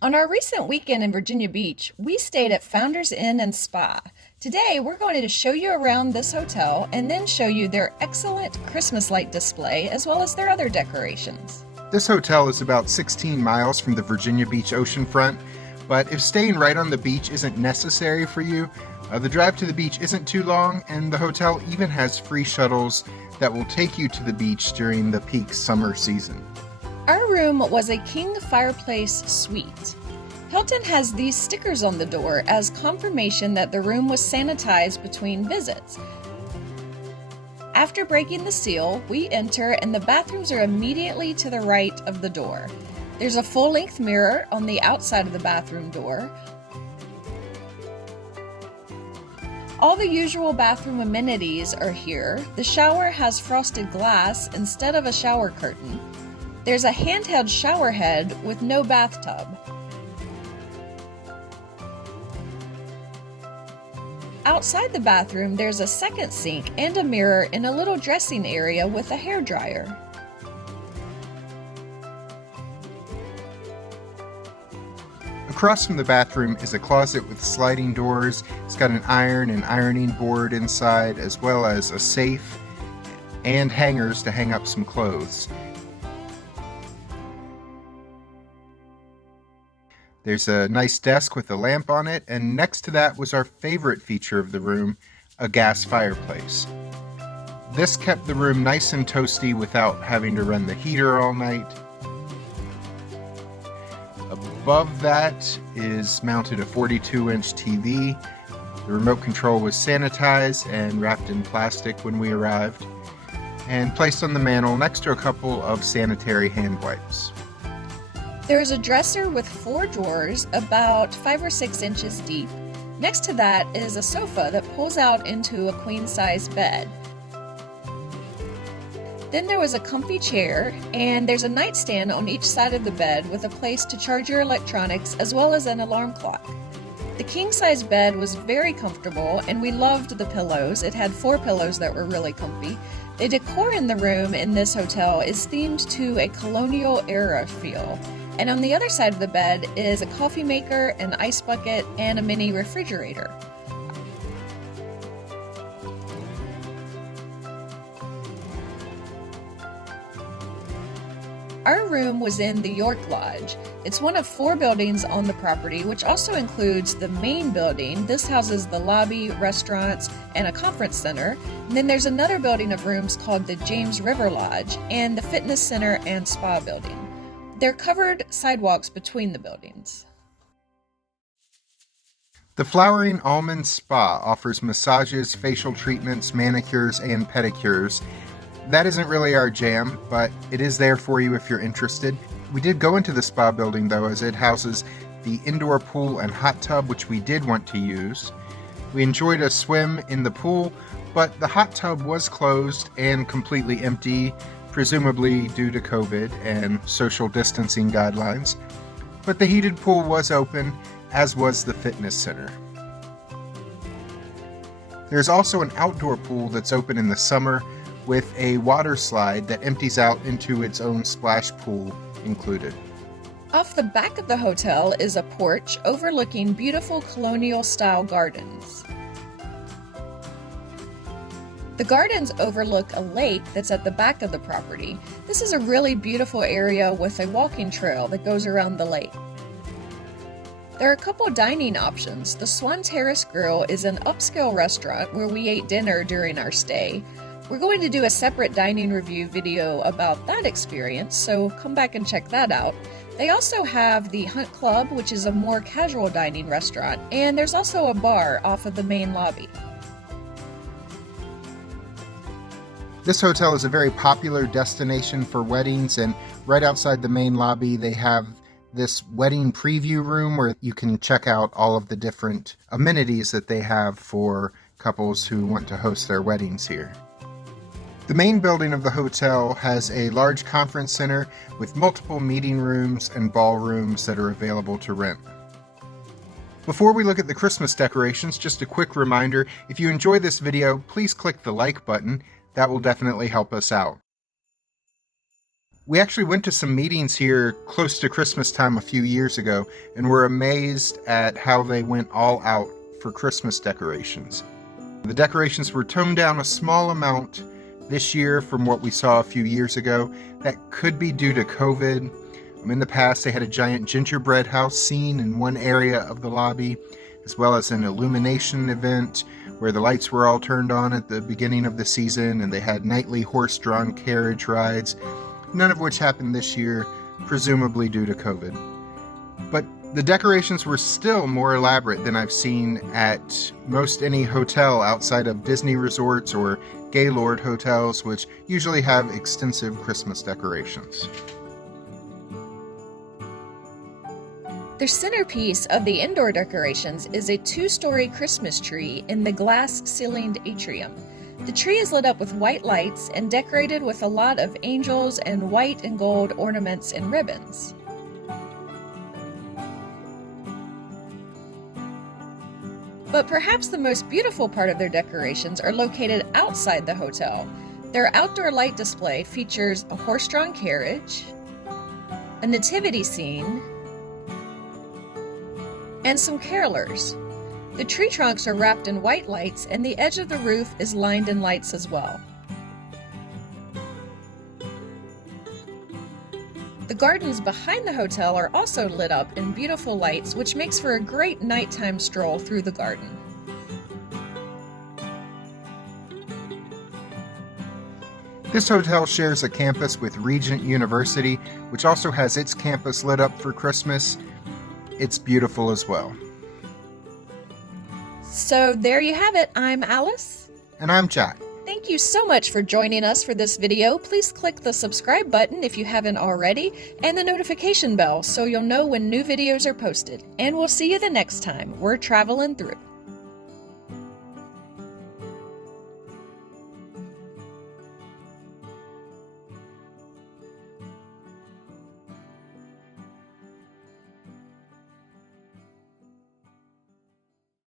On our recent weekend in Virginia Beach, we stayed at Founders Inn and Spa. Today, we're going to show you around this hotel and then show you their excellent Christmas light display as well as their other decorations. This hotel is about 16 miles from the Virginia Beach oceanfront, but if staying right on the beach isn't necessary for you, the drive to the beach isn't too long, and the hotel even has free shuttles that will take you to the beach during the peak summer season. Our room was a king fireplace suite. Hilton has these stickers on the door as confirmation that the room was sanitized between visits. After breaking the seal, we enter and the bathrooms are immediately to the right of the door. There's a full-length mirror on the outside of the bathroom door. All the usual bathroom amenities are here. The shower has frosted glass instead of a shower curtain. There's a handheld shower head with no bathtub. Outside the bathroom, there's a second sink and a mirror in a little dressing area with a hairdryer. Across from the bathroom is a closet with sliding doors. It's got an iron and ironing board inside, as well as a safe and hangers to hang up some clothes. There's a nice desk with a lamp on it, and next to that was our favorite feature of the room, a gas fireplace. This kept the room nice and toasty without having to run the heater all night. Above that is mounted a 42-inch TV. The remote control was sanitized and wrapped in plastic when we arrived, and placed on the mantel next to a couple of sanitary hand wipes. There is a dresser with 4 drawers about 5 or 6 inches deep. Next to that is a sofa that pulls out into a queen-size bed. Then there was a comfy chair, and there's a nightstand on each side of the bed with a place to charge your electronics as well as an alarm clock. The king-size bed was very comfortable, and we loved the pillows. It had 4 pillows that were really comfy. The decor in the room in this hotel is themed to a colonial era feel. And on the other side of the bed is a coffee maker, an ice bucket, and a mini refrigerator. Our room was in the York Lodge. It's one of 4 buildings on the property, which also includes the main building. This houses the lobby, restaurants, and a conference center. And then there's another building of rooms called the James River Lodge and the fitness center and spa building. They're covered sidewalks between the buildings. The Flowering Almond Spa offers massages, facial treatments, manicures, and pedicures. That isn't really our jam, but it is there for you if you're interested. We did go into the spa building though, as it houses the indoor pool and hot tub, which we did want to use. We enjoyed a swim in the pool, but the hot tub was closed and completely empty, presumably due to COVID and social distancing guidelines. But the heated pool was open, as was the fitness center. There's also an outdoor pool that's open in the summer with a water slide that empties out into its own splash pool included. Off the back of the hotel is a porch overlooking beautiful colonial-style gardens. The gardens overlook a lake that's at the back of the property. This is a really beautiful area with a walking trail that goes around the lake. There are a couple dining options. The Swan Terrace Grill is an upscale restaurant where we ate dinner during our stay. We're going to do a separate dining review video about that experience, so come back and check that out. They also have the Hunt Club, which is a more casual dining restaurant, and there's also a bar off of the main lobby. This hotel is a very popular destination for weddings, and right outside the main lobby they have this wedding preview room where you can check out all of the different amenities that they have for couples who want to host their weddings here. The main building of the hotel has a large conference center with multiple meeting rooms and ballrooms that are available to rent. Before we look at the Christmas decorations, just a quick reminder, if you enjoy this video, please click the like button. That will definitely help us out. We actually went to some meetings here close to Christmas time a few years ago and were amazed at how they went all out for Christmas decorations. The decorations were toned down a small amount this year from what we saw a few years ago. That could be due to COVID. In the past, they had a giant gingerbread house scene in one area of the lobby, as well as an illumination event where the lights were all turned on at the beginning of the season, and they had nightly horse-drawn carriage rides, none of which happened this year, presumably due to COVID. But the decorations were still more elaborate than I've seen at most any hotel outside of Disney resorts or Gaylord hotels, which usually have extensive Christmas decorations. The centerpiece of the indoor decorations is a 2-story Christmas tree in the glass-ceilinged atrium. The tree is lit up with white lights and decorated with a lot of angels and white and gold ornaments and ribbons. But perhaps the most beautiful part of their decorations are located outside the hotel. Their outdoor light display features a horse-drawn carriage, a nativity scene, and some carolers. The tree trunks are wrapped in white lights, and the edge of the roof is lined in lights as well. The gardens behind the hotel are also lit up in beautiful lights, which makes for a great nighttime stroll through the garden. This hotel shares a campus with Regent University, which also has its campus lit up for Christmas. It's beautiful as well. So there you have it. I'm Alice. And I'm Jack. Thank you so much for joining us for this video. Please click the subscribe button if you haven't already, and the notification bell so you'll know when new videos are posted. And we'll see you the next time we're traveling through.